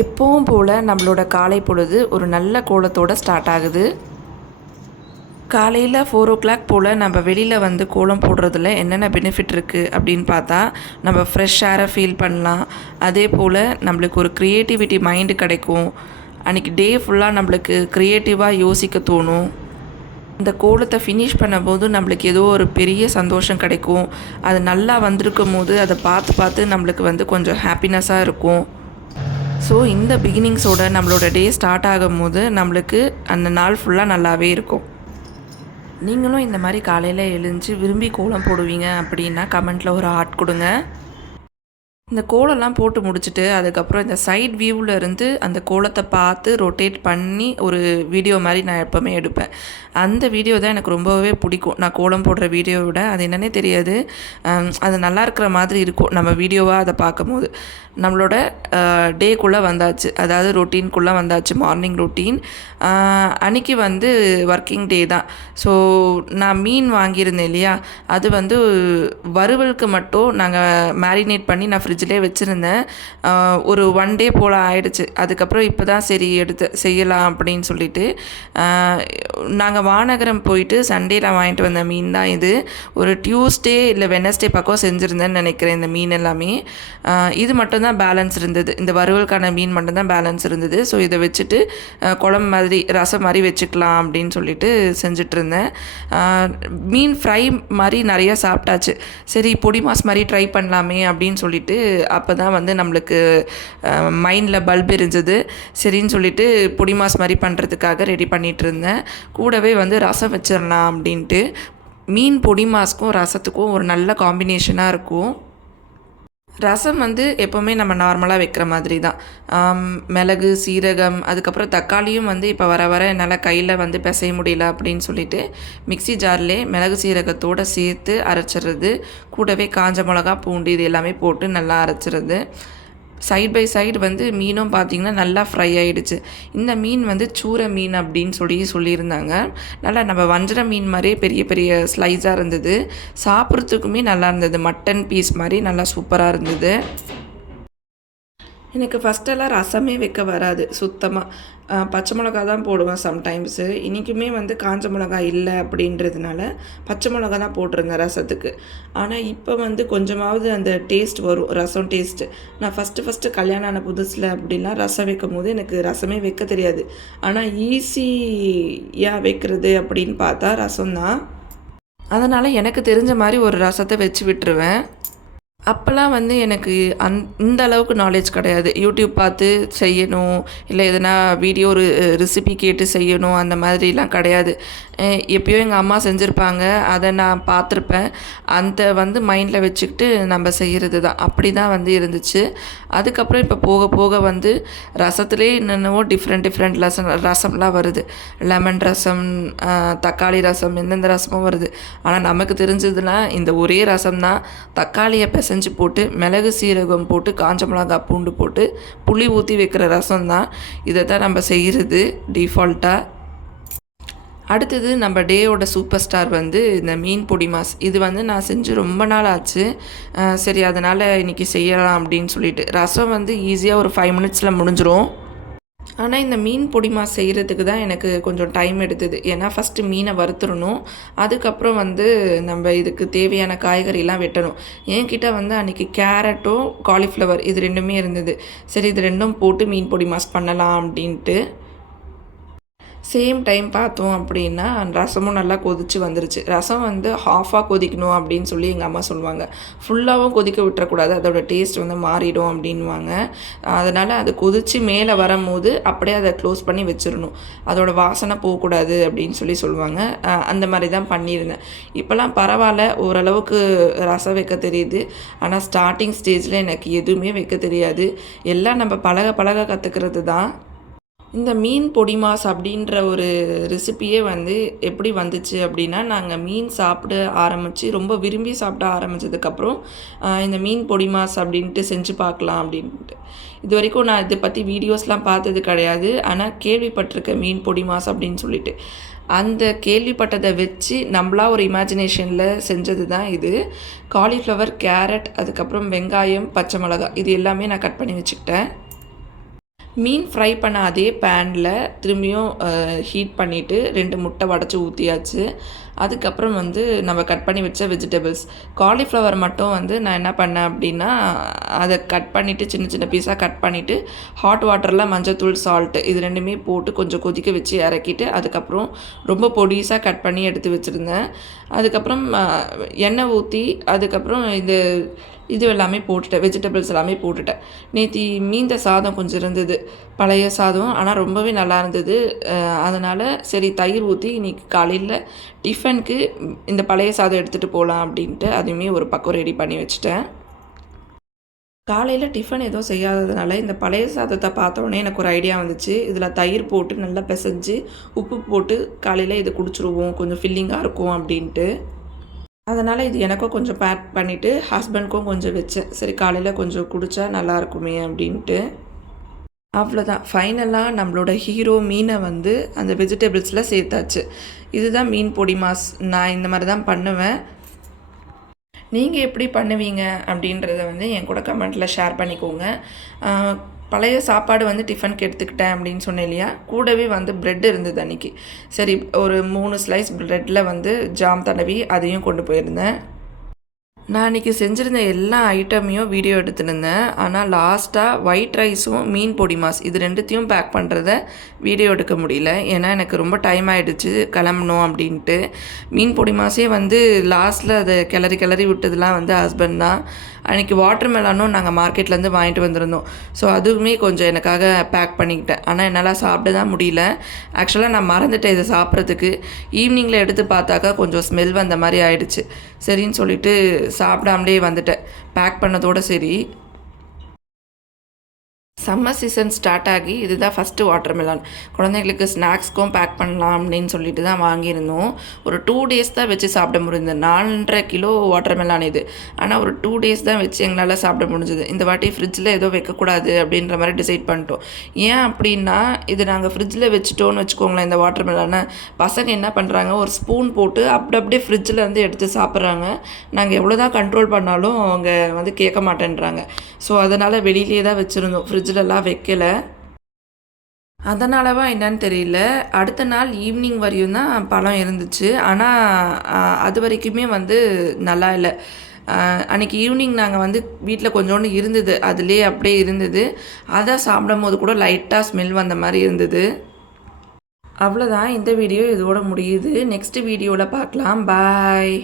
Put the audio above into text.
எப்பவும் போல் நம்மளோட காலை பொழுது ஒரு நல்ல கோலத்தோடு ஸ்டார்ட் ஆகுது. காலையில் 4 o'clock போல் நம்ம வெளியில் வந்து கோலம் போடுறதுல என்னென்ன பெனிஃபிட் இருக்குது அப்படின்னு பார்த்தா, நம்ம ஃப்ரெஷ் ஏரை ஃபீல் பண்ணலாம். அதே போல் நம்மளுக்கு ஒரு க்ரியேட்டிவிட்டி மைண்டு கிடைக்கும். அன்றைக்கி டே ஃபுல்லாக நம்மளுக்கு க்ரியேட்டிவாக யோசிக்க தோணும். இந்த கோலத்தை ஃபினிஷ் பண்ணும்போது நம்மளுக்கு ஏதோ ஒரு பெரிய சந்தோஷம் கிடைக்கும். அது நல்லா வந்திருக்கும் போது அதை பார்த்து நம்மளுக்கு வந்து கொஞ்சம் ஹாப்பினஸ்ஸாக இருக்கும். ஸோ இந்த பிகினிங்ஸோட நம்மளோட டே ஸ்டார்ட் ஆகும் போது நம்மளுக்கு அந்த நாள் ஃபுல்லாக நல்லாவே இருக்கும். நீங்களும் இந்த மாதிரி காலையில் எழுந்து விரும்பி கோலம் போடுவீங்க அப்படின்னா கமெண்ட்டில் ஒரு ஹார்ட் கொடுங்க. இந்த கோலம்லாம் போட்டு முடிச்சுட்டு அதுக்கப்புறம் இந்த சைட் வியூவில் இருந்து அந்த கோலத்தை பார்த்து ரொட்டேட் பண்ணி ஒரு வீடியோ மாதிரி நான் எப்போவுமே எடுப்பேன். அந்த வீடியோ தான் எனக்கு ரொம்பவே பிடிக்கும். நான் கோலம் போடுற வீடியோவை விட அது என்னன்னே தெரியாது, அது நல்லா இருக்கிற மாதிரி இருக்கும். நம்ம வீடியோவாக அதை பார்க்கும்போது நம்மளோட டேக்குள்ளே வந்தாச்சு, அதாவது ரொட்டீன்குள்ளே வந்தாச்சு. மார்னிங் ரொட்டீன் அன்றைக்கி வந்து ஒர்க்கிங் டே தான். ஸோ நான் மீன் வாங்கியிருந்தேன் இல்லையா, அது வந்து வறுவலுக்கு மட்டும் நாங்கள் மேரினேட் பண்ணி நான் ஃப்ரிட்ஜிலே வச்சுருந்தேன். ஒரு 1 day போல் ஆகிடுச்சு. அதுக்கப்புறம் இப்போ தான் சரி எடுத்து செய்யலாம் அப்படின்னு சொல்லிட்டு நாங்கள் வானகரம் போயிட்டு சண்டேல வாங்கிட்டு வந்த மீன் தான் இது. ஒரு டியூஸ்டே இல்லை வெனஸ்டே பக்கம் செஞ்சுருந்தேன்னு நினைக்கிறேன் இந்த மீன் எல்லாமே. இது மட்டும்தான் பேலன்ஸ் இருந்தது, இந்த வறுவலுக்கான மீன் மட்டும்தான் பேலன்ஸ் இருந்தது. ஸோ இதை வச்சுட்டு குழம்பு மாதிரி ரசம் மாதிரி வச்சுக்கலாம் அப்படின்னு சொல்லிட்டு செஞ்சிட்ருந்தேன். மீன் ஃப்ரை மாதிரி நிறையா சாப்பிட்டாச்சு. சரி பொடி மாஸ் மாதிரி ட்ரை பண்ணலாமே அப்படின்னு சொல்லிட்டு அப்போ தான் வந்து நம்மளுக்கு மைண்டில் பல்ப் எரிஞ்சது. சரின்னு சொல்லிட்டு பொடி மாஸ் மாதிரி பண்ணுறதுக்காக ரெடி பண்ணிகிட்டு இருந்தேன். கூடவே வந்து ரசம் வச்சிடலாம் அப்படின்ட்டு. மீன் பொடி மாஸ்க்கும் ரசத்துக்கும் ஒரு நல்ல காம்பினேஷனாக இருக்கும். ரசம் வந்து எப்போவுமே நம்ம நார்மலாக வைக்கிற மாதிரி தான். மிளகு, சீரகம், அதுக்கப்புறம் தக்காளியும் வந்து இப்போ வர என்னால் கையில் வந்து பிசைய முடியல அப்படின்னு சொல்லிட்டு மிக்ஸி ஜார்லேயே மிளகு சீரகத்தோடு சேர்த்து அரைச்சிடுறது. கூடவே காஞ்ச மிளகா, பூண்டு இது எல்லாமே போட்டு நல்லா அரைச்சிடுறது. சைட் பை சைடு வந்து மீனும் பார்த்திங்கன்னா நல்லா ஃப்ரை ஆகிடுச்சு. இந்த மீன் வந்து சூரை மீன் அப்படின்னு சொல்லியிருந்தாங்க. நல்லா நம்ம வஞ்சர மீன் மாதிரியே பெரிய பெரிய ஸ்லைஸாக இருந்தது. சாப்பிட்றதுக்குமே நல்லா இருந்தது. மட்டன் பீஸ் மாதிரி நல்லா சூப்பராக இருந்தது. எனக்கு ஃபஸ்ட்டெல்லாம் ரசமே வைக்க வராது சுத்தமாக. பச்சை மிளகா தான் போடுவேன் சம்டைம்ஸு. இன்றைக்குமே வந்து காஞ்ச மிளகா இல்லை அப்படின்றதுனால பச்சை மிளகா தான் போட்டிருந்தேன் ரசத்துக்கு. ஆனால் இப்போ வந்து கொஞ்சமாவது அந்த டேஸ்ட் வரும், ரசம் டேஸ்ட்டு. நான் ஃபஸ்ட்டு கல்யாணம் ஆன புதுசில் அப்படிலாம் ரசம் வைக்கும் போது எனக்கு ரசமே வைக்க தெரியாது. ஆனால் ஈஸியாக வைக்கிறது அப்படின்னு பார்த்தா ரசம் தான். அதனால் எனக்கு தெரிஞ்ச மாதிரி ஒரு ரசத்தை வச்சு விட்டுருவேன். அப்போல்லாம் வந்து எனக்கு இந்த அளவுக்கு நாலேஜ் கிடையாது. யூடியூப் பார்த்து செய்யணும், இல்லை எதனா வீடியோ ரெசிபி கேட்டு செய்யணும், அந்த மாதிரிலாம் கிடையாது. எப்போயோ எங்கள் அம்மா செஞ்சுருப்பாங்க, அதை நான் பார்த்துருப்பேன். அந்த வந்து மைண்டில் வச்சுக்கிட்டு நம்ம செய்கிறது தான். அப்படி தான் வந்து இருந்துச்சு. அதுக்கப்புறம் இப்போ போக போக வந்து ரசத்துலேயே என்னென்னவோ டிஃப்ரெண்ட் ரசம்லாம் வருது. லெமன் ரசம், தக்காளி ரசம், எந்தெந்த ரசமும் வருது. ஆனால் நமக்கு தெரிஞ்சதுன்னா இந்த ஒரே ரசம் தான். தக்காளியை பிசைஞ்சு போட்டு மிளகு சீரகம் போட்டு காஞ்ச மிளகா பூண்டு போட்டு புளி ஊற்றி வைக்கிற ரசம் தான். இதை தான் நம்ம செய்கிறது டிஃபால்ட்டாக. அடுத்தது நம்ம டேயோட சூப்பர் ஸ்டார் வந்து இந்த மீன் பொடி மாஸ். இது வந்து நான் செஞ்சு ரொம்ப நாள் ஆச்சு. சரி அதனால் இன்றைக்கி செய்யலாம் அப்படின்னு சொல்லிட்டு. ரசம் வந்து ஈஸியாக ஒரு 5 minutes முடிஞ்சிரும். ஆனால் இந்த மீன் பொடி மாஸ் செய்கிறதுக்கு தான் எனக்கு கொஞ்சம் டைம் எடுத்தது. ஏன்னா ஃபஸ்ட்டு மீனை வறுத்துடணும், அதுக்கப்புறம் வந்து நம்ம இதுக்கு தேவையான காய்கறிலாம் வெட்டணும். என்கிட்ட வந்து அன்றைக்கி கேரட்டும் காலிஃப்ளவர் இது 2மே இருந்தது. சரி இது 2ம் போட்டு மீன் பொடி மாஸ் பண்ணலாம் அப்படின்ட்டு. சேம் டைம் பார்த்தோம் அப்படின்னா ரசமும் நல்லா கொதித்து வந்துருச்சு. ரசம் வந்து ஹாஃபாக கொதிக்கணும் அப்படின்னு சொல்லி எங்கள் அம்மா சொல்லுவாங்க. ஃபுல்லாகவும் கொதிக்க விட்டுறக்கூடாது, அதோட டேஸ்ட் வந்து மாறிடும் அப்படின்வாங்க. அதனால் அது கொதித்து மேலே வரும்போது அப்படியே அதை க்ளோஸ் பண்ணி வச்சிடணும், அதோட வாசனை போகக்கூடாது அப்படின்னு சொல்லுவாங்க. அந்த மாதிரி தான் பண்ணியிருந்தேன். இப்போலாம் பரவாயில்ல, ஓரளவுக்கு ரசம் வைக்க தெரியுது. ஆனால் ஸ்டார்டிங் ஸ்டேஜில் எனக்கு எதுவுமே வைக்க தெரியாது. எல்லாம் நம்ம பழக கற்றுக்கிறது தான். இந்த மீன் பொடி மாஸ் அப்படின்ற ஒரு ரெசிப்பியே வந்து எப்படி வந்துச்சு அப்படின்னா, நாங்கள் மீன் சாப்பிட ஆரம்பித்து ரொம்ப விரும்பி சாப்பிட ஆரம்பித்ததுக்கப்புறம் இந்த மீன் பொடி மாஸ் அப்படின்ட்டு செஞ்சு பார்க்கலாம் அப்படின்ட்டு. இது வரைக்கும் நான் இதை பற்றி வீடியோஸ்லாம் பார்த்தது கிடையாது. ஆனால் கேள்விப்பட்டிருக்கேன் மீன் பொடி மாஸ் அப்படின்னு சொல்லிட்டு. அந்த கேள்விப்பட்டதை வச்சு நம்மளாக ஒரு இமேஜினேஷனில் செஞ்சது தான் இது. காலிஃப்ளவர், கேரட், அதுக்கப்புறம் வெங்காயம், பச்சை மிளகாய் இது எல்லாமே நான் கட் பண்ணி வச்சுக்கிட்டேன். மீன் ஃப்ரை பண்ண அதே பேனில் திரும்பியும் ஹீட் பண்ணிவிட்டு 2 முட்டை உடச்சி ஊற்றியாச்சு. அதுக்கப்புறம் வந்து நம்ம கட் பண்ணி வச்ச வெஜிடபிள்ஸ் காலிஃப்ளவர் மட்டும் வந்து நான் என்ன பண்ணேன் அப்படின்னா, அதை கட் பண்ணிவிட்டு சின்ன சின்ன பீஸாக கட் பண்ணிவிட்டு ஹாட் வாட்டரில் மஞ்சள்தூள், சால்ட்டு இது 2மே போட்டு கொஞ்சம் கொதிக்க வச்சு இறக்கிட்டு அதுக்கப்புறம் ரொம்ப பொடிசாக கட் பண்ணி எடுத்து வச்சுருந்தேன். அதுக்கப்புறம் எண்ணெய் ஊற்றி அதுக்கப்புறம் இது எல்லாமே போட்டுட்டேன், வெஜிடபிள்ஸ் எல்லாமே போட்டுட்டேன். நேற்று மீந்த சாதம் கொஞ்சம் இருந்தது, பழைய சாதம். ஆனால் ரொம்பவே நல்லா இருந்தது. அதனால் சரி தயிர் ஊற்றி இன்றைக்கி காலையில் டிஃபனுக்கு இந்த பழைய சாதம் எடுத்துகிட்டு போகலாம் அப்படின்ட்டு அதையுமே ஒரு பக்கம் ரெடி பண்ணி வச்சுட்டேன். காலையில் டிஃபன் எதுவும் செய்யாததுனால இந்த பழைய சாதத்தை பார்த்தோன்னே எனக்கு ஒரு ஐடியா வந்துச்சு. இதில் தயிர் போட்டு நல்லா பிசைஞ்சு உப்பு போட்டு காலையில் இதை குடிச்சிருவோம், கொஞ்சம் ஃபில்லிங்காக இருக்கும் அப்படின்ட்டு. அதனால் இது எனக்கும் கொஞ்சம் பேக் பண்ணிவிட்டு ஹஸ்பண்ட்க்கும் கொஞ்சம் வச்சேன். சரி காலையில் கொஞ்சம் குடித்தா நல்லாயிருக்குமே அப்படின்ட்டு. அவ்வளோதான், ஃபைனலாக நம்மளோட ஹீரோ மீனை வந்து அந்த வெஜிடபிள்ஸில் சேர்த்தாச்சு. இதுதான் மீன் பொடி மாஸ். நான் இந்த மாதிரி தான் பண்ணுவேன். நீங்கள் எப்படி பண்ணுவீங்க அப்படின்றத வந்து என் கூட கமெண்ட்டில் ஷேர் பண்ணிக்கோங்க. பழைய சாப்பாடு வந்து டிஃபனுக்கு எடுத்துக்கிட்டேன் அப்படின்னு சொன்னேன் இல்லையா, கூடவே வந்து ப்ரெட் இருந்தது அன்றைக்கி. சரி ஒரு 3 ஸ்லைஸ் ப்ரெட்டில் வந்து ஜாம் தடவி அதையும் கொண்டு போயிருந்தேன். நான் அன்றைக்கி செஞ்சுருந்த எல்லா ஐட்டமையும் வீடியோ எடுத்துருந்தேன். ஆனால் லாஸ்ட்டாக ஒயிட் ரைஸும் மீன் பொடி மாஸ் இது 2த்தையும் பேக் பண்ணுறத வீடியோ எடுக்க முடியல. ஏன்னா எனக்கு ரொம்ப டைம் ஆகிடுச்சு கிளம்பணும் அப்படின்ட்டு. மீன் பொடி மாஸே வந்து லாஸ்ட்டில் அதை கிளறி விட்டதுலாம் வந்து ஹஸ்பண்ட் தான். அன்றைக்கி வாட்டர் மெலானும் நாங்கள் மார்க்கெட்லேருந்து வாங்கிட்டு வந்திருந்தோம். ஸோ அதுவுமே கொஞ்சம் எனக்காக பேக் பண்ணிக்கிட்டேன். ஆனால் என்னால் சாப்பிட தான் முடியல. ஆக்சுவலாக நான் மறந்துட்டேன் இதை சாப்பிட்றதுக்கு. ஈவினிங்கில் எடுத்து பார்த்தாக்கா கொஞ்சம் ஸ்மெல் வந்த மாதிரி ஆயிடுச்சு. சரின்னு சொல்லிவிட்டு சாப்பிடாமலே வந்துட்டேன், பேக் பண்ணதோடு சரி. சம்மர் சீசன் ஸ்டார்ட் ஆகி இதுதான் ஃபஸ்ட்டு வாட்டர் மெலான். குழந்தைங்களுக்கு ஸ்நாக்ஸ்க்கும் பேக் பண்ணலாம் அப்படின்னு சொல்லிட்டு தான் வாங்கியிருந்தோம். ஒரு 2 டேஸ் தான் வச்சு சாப்பிட முடிஞ்சது. 4.5 கிலோ வாட்டர் மெலான் இது. ஆனால் ஒரு 2 டேஸ் தான் வச்சு எங்களால் சாப்பிட முடிஞ்சது. இந்த வாட்டி ஃப்ரிட்ஜில் ஏதோ வைக்கக்கூடாது அப்படின்ற மாதிரி டிசைட் பண்ணிட்டோம். ஏன் அப்படின்னா இது நாங்கள் ஃப்ரிட்ஜில் வச்சுட்டோன்னு வச்சுக்கோங்களேன், இந்த வாட்டர் மெலானை பசங்க என்ன பண்ணுறாங்க, ஒரு ஸ்பூன் போட்டு அப்படியே ஃப்ரிட்ஜில் வந்து எடுத்து சாப்பிட்றாங்க. நாங்கள் எவ்வளோ தான் கண்ட்ரோல் பண்ணாலும் அவங்க வந்து கேட்க மாட்டேன்றாங்க. ஸோ அதனால் வெளியிலே தான் வச்சுருந்தோம், ஃப்ரிட்ஜிலலாம் வைக்கலை. அதனாலவா என்னன்னு தெரியல, அடுத்த நாள் ஈவினிங் வரையும் தான் பழம் இருந்துச்சு. ஆனால் அது வரைக்குமே வந்து நல்லா இல்லை. அன்றைக்கி ஈவினிங் நாங்கள் வந்து வீட்டில் கொஞ்சோண்டு இருந்தது, அதுலேயே அப்படியே இருந்தது. அதை சாப்பிடும் போது கூட லைட்டாக ஸ்மெல் வந்த மாதிரி இருந்தது. அவ்வளோதான், இந்த வீடியோ இதோட முடியுது. நெக்ஸ்ட் வீடியோவில் பார்க்கலாம். பாய்.